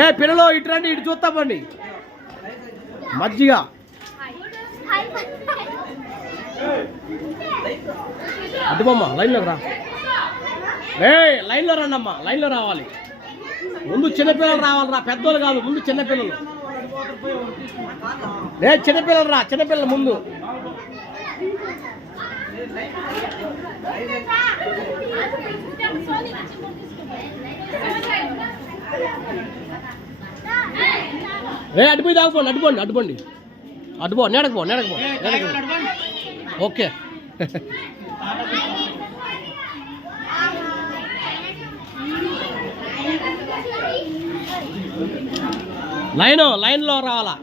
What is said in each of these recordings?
ఏ పిల్లలు ఇటు రండి ఇటు చూస్తామండి మజ్జిగ. అటు లైన్లో లైన్లోకి రా. ఏ లైన్లో రండి అమ్మా లైన్లో రావాలి. ముందు చిన్నపిల్లలు రావాలి రా పెద్దోళ్ళు కాదు ముందు చిన్నపిల్లలు. ఏ చిన్నపిల్లలు రా చిన్నపిల్లలు ముందు. అటుపోయి తాగుకోండి అటుపోండి అటుపోండి అటుపో నేడకపో నేడకపో నేడకపో ఓకే. లైన్ లైన్లో రావాలా?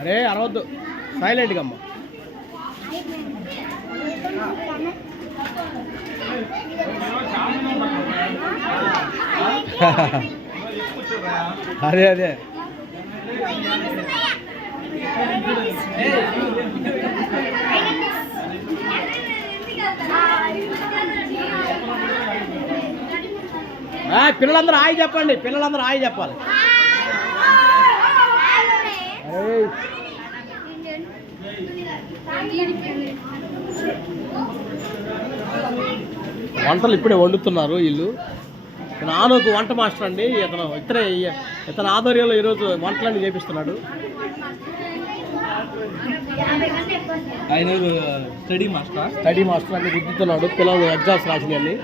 అరే అరవద్దు. సైలెంట్గా అమ్మ. అదే అదే. పిల్లలందరూ హాయ్ చెప్పండి పిల్లలందరూ హాయ్ చెప్పాలి. వంటలు ఇప్పుడే వండుతున్నారు వీళ్ళు. ఆనోకు వంట మాస్టర్ అండి ఇతను ఇతనే ఇతని ఆధ్వర్యంలో ఈరోజు వంటలన్నీ చేపిస్తున్నాడు. ఆయన స్టడీ మాస్టర్? స్టడీ మాస్టర్ అన్ని దిద్దుతున్నాడు పిల్లలు ఎగ్జామ్స్ రాసినవి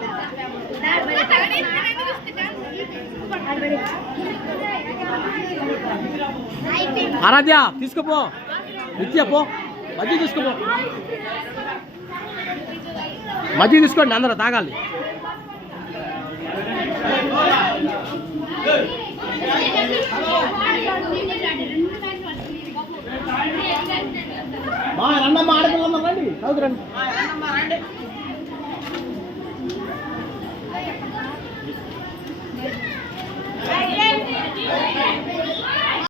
ఆరాధ్య తీసుకుపో. నిత్య పో. మజ్జి తీసుకుపో. మజ్జి తీసుకోండి అందరూ తాగాలి. మా రండమ్మ ఆడపిల్లమ్మ రండి చదువు రండి.